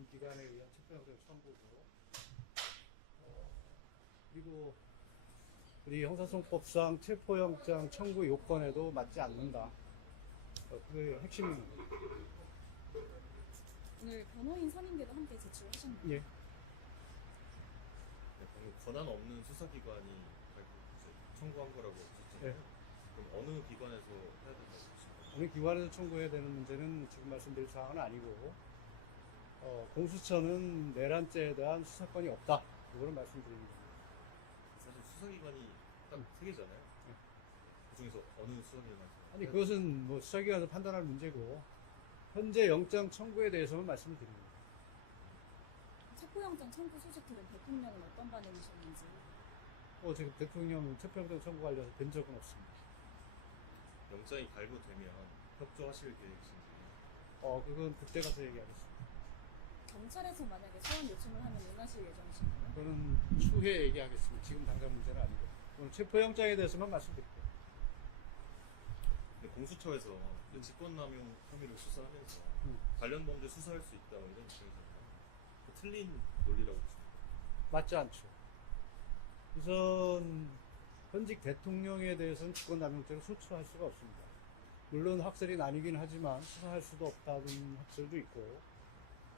없는 기관에 의한 체포영장 청구고, 그리고 우리 형사소송법상 체포영장 청구 요건에도 맞지 않는다. 그게 핵심입니다. 오늘 변호인 선임계도 함께 제출하셨나요? 예. 방금 권한 없는 수사기관이 청구한 거라고 하셨잖아요. 예. 그럼 어느 기관에서 해야 된다고 보십니까? 어느 기관에서 청구해야 되는 문제는 지금 말씀드릴 사항은 아니고, 공수처는 내란죄에 대한 수사권이 없다. 이거를 말씀드립니다. 사실 수사기관이 딱 세 개잖아요. 그 중에서 어느 수사기관에서? 아니, 그것은 뭐 수사기관에서 판단할 문제고, 현재 영장 청구에 대해서는 말씀을 드립니다. 체포영장 청구 소식 들은 대통령은 어떤 반응이셨는지. 지금 대통령 체포영장 청구 관련해서 뵌 적은 없습니다. 영장이 발부되면 협조하실 계획이신지? 그건 그때 가서 얘기하겠습니다. 경찰에서 만약에 소환 요청을 하면 응하실 예정이신가요? 그거는 추후에 얘기하겠습니다. 지금 당장 문제는 아니고. 오늘 체포영장에 대해서만 말씀드릴게요. 근데 공수처에서 직권남용 혐의를 수사하면서 관련 범죄 수사할 수 있다 뭐 이런 입장이잖아요. 틀린 논리라고 보십니까? 맞지 않죠. 우선 현직 대통령에 대해서는 직권남용죄를 소추할 수가 없습니다. 물론 학설이 나뉘긴 하지만 수사할 수도 없다는 학설도 있고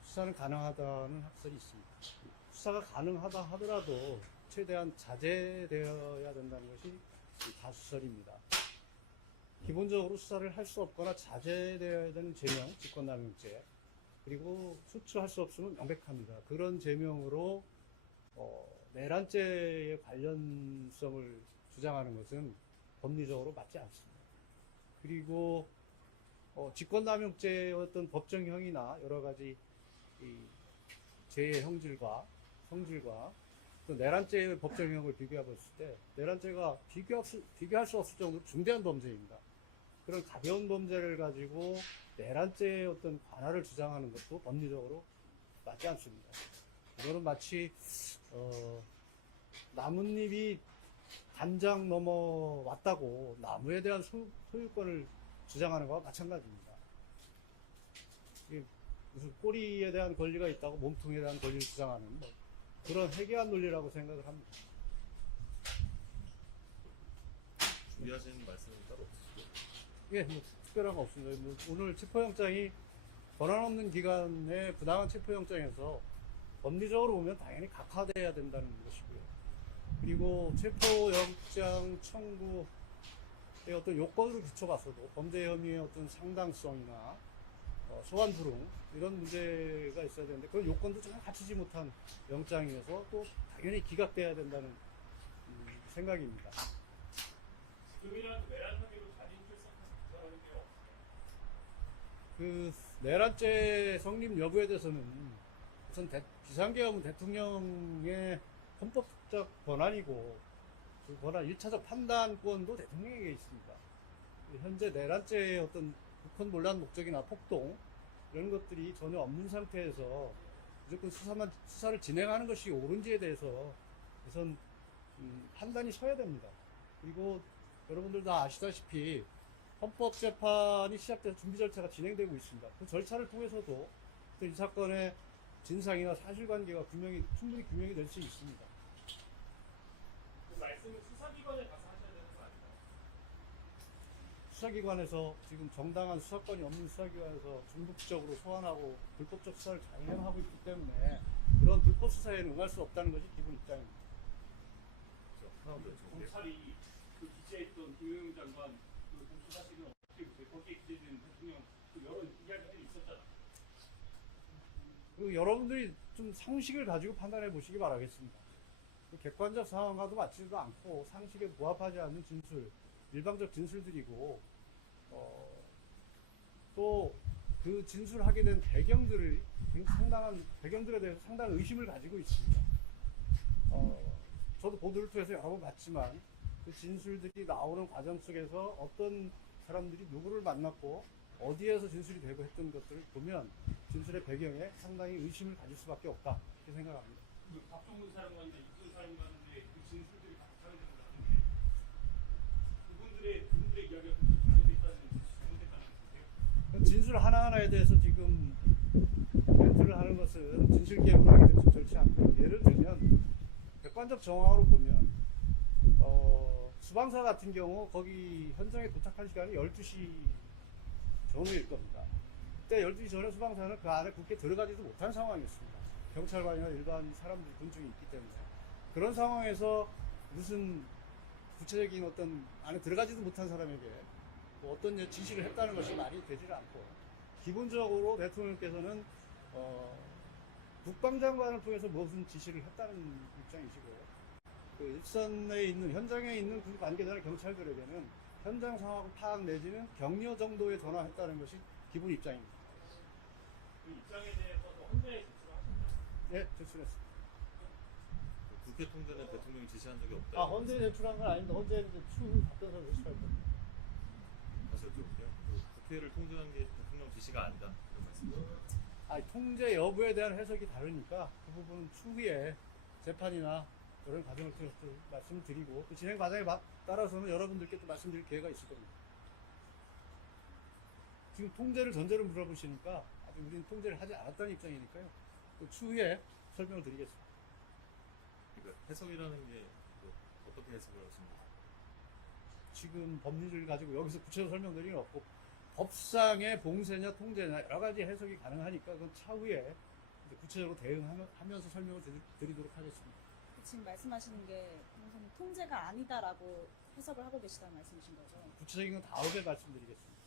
수사는 가능하다는 학설이 있습니다. 수사가 가능하다 하더라도 최대한 자제되어야 된다는 것이 다수설입니다. 기본적으로 수사를 할 수 없거나 자제되어야 되는 제명, 직권남용죄, 그리고 소추할 수 없으면 명백합니다. 그런 제명으로 내란죄의 관련성을 주장하는 것은 법리적으로 맞지 않습니다. 그리고 직권남용죄의 어떤 법정형이나 여러 가지 이 죄의 형질과 성질과 또 내란죄의 법정형을 비교해 봤을 때 내란죄가 비교할 수 없을 정도로 중대한 범죄입니다. 그런 가벼운 범죄를 가지고 내란죄의 어떤 관할을 주장하는 것도 법리적으로 맞지 않습니다. 이거는 마치 나뭇잎이 단장 넘어왔다고 나무에 대한 소유권을 주장하는 것과 마찬가지입니다. 이게 무슨 꼬리에 대한 권리가 있다고 몸통에 대한 권리를 주장하는 그런 해괴한 논리라고 생각을 합니다. 준비하시는 말씀은 따로 없으시죠? 예, 특별한 거 없습니다. 오늘 체포영장이 권한 없는 기관의 부당한 체포영장에서 법리적으로 보면 당연히 각하돼야 된다는 것이고요. 그리고 체포영장 청구의 어떤 요건을 비춰봤어도 범죄 혐의의 어떤 상당성이나 소환 불응 이런 문제가 있어야 되는데 그런 요건도 전혀 갖추지 못한 영장이어서 또 당연히 기각돼야 된다는 생각입니다. 금이라는 내란 혐의로 자진 출석하는 게 없어요. 그 내란죄 성립 여부에 대해서는 우선 비상계엄은 대통령의 헌법적 권한이고 그 권한 1차적 판단권도 대통령에게 있습니다. 현재 내란죄의 어떤 북한 논란 목적이나 폭동 이런 것들이 전혀 없는 상태에서 무조건 수사를 진행하는 것이 옳은지에 대해서 우선 판단이 서야 됩니다. 그리고 여러분들 다 아시다시피 헌법재판이 시작돼서 준비 절차가 진행되고 있습니다. 그 절차를 통해서도 이 사건의 진상이나 사실관계가 충분히 규명이 될 수 있습니다. 그 말씀은 수사기관에 가서 하셔야 되는 거 아닌가요? 수사기관에서 지금 정당한 수사권이 없는 수사기관에서 중독적으로 소환하고 불법적 수사를 장행하고 있기 때문에 그런 불법 수사에 응할 수 없다는 것이 기본 입장입니다. 하나 더 여쭤볼게요. 검찰이 그 기재했던 김용현 장관 그 공수사실은 어떻게 보세요? 거기에 기재된 대통령 그 여러 이야기들이 있었잖아요. 여러분들이 좀 상식을 가지고 판단해 보시기 바라겠습니다. 객관적 상황과도 맞지도 않고 상식에 부합하지 않는 진술, 일방적 진술들이고 또 그 진술하게 된 배경들에 대해서 상당한 의심을 가지고 있습니다. 저도 보도를 통해서 여러 번 봤지만 그 진술들이 나오는 과정 속에서 어떤 사람들이 누구를 만났고 어디에서 진술이 되고 했던 것들을 보면 진술의 배경에 상당히 의심을 가질 수밖에 없다 이렇게 생각합니다. 그 박종훈 사령관이나 이준 사령관의 그 진술들이 다 작성됐다는 그분들의 이야기가 좀 잘못됐다는 잘못됐다는 거예요. 진술 하나하나에 대해서 지금 멘트를 하는 것은 이틀 계획으로 하게 되면 적절치 않고, 예를 들면 객관적 정황으로 보면 수방사 같은 경우 거기 현장에 도착한 시간이 12시 전후일 겁니다. 그때 12시 전에 수방사는 그 안에 굳게 들어가지도 못한 상황이었습니다. 경찰관이나 일반 사람들 군중이 있기 때문에. 그런 상황에서 무슨 구체적인 어떤 안에 들어가지도 못한 사람에게 뭐 어떤 지시를 했다는 것이 말이 되질 않고, 기본적으로 대통령께서는 국방장관을 통해서 무슨 지시를 했다는 입장이시고, 그 일선에 있는 현장에 있는 그 관계자나 경찰들에게는 현장 상황 파악 내지는 격려 정도의 전화했다는 것이 기본 입장입니다. 그 입장에 대해서도 헌재에 제출하셨나요? 네, 제출했습니다. 국회 통제는 대통령이 지시한 적이 없다. 아, 헌재에 제출한 건 아닌데 헌재는 이제 추후 답변서를 제출할 겁니다. 다시 여쭤볼게요. 국회를 통제한 게 대통령 지시가 아니다. 이런 말씀이시죠? 아니, 통제 여부에 대한 해석이 다르니까 그 부분은 추후에 재판이나 이런 과정을 통해서 또 말씀을 드리고, 또 진행 과정에 따라서는 여러분들께 또 말씀드릴 기회가 있을 겁니다. 지금 통제를 전제로 물어보시니까 아직 우리는 통제를 하지 않았다는 입장이니까요. 또 추후에 설명을 드리겠습니다. 그러니까 해석이라는 게 어떻게 해석을 하십니까? 지금 법리를 가지고 여기서 구체적으로 설명드리는 없고, 법상의 봉쇄냐 통제냐 여러 가지 해석이 가능하니까 그건 차후에 이제 구체적으로 대응하면서 설명을 드리도록 하겠습니다. 지금 말씀하시는 게 변호사님 통제가 아니다라고 해석을 하고 계시다는 말씀이신 거죠? 구체적인 건 다음에 말씀드리겠습니다.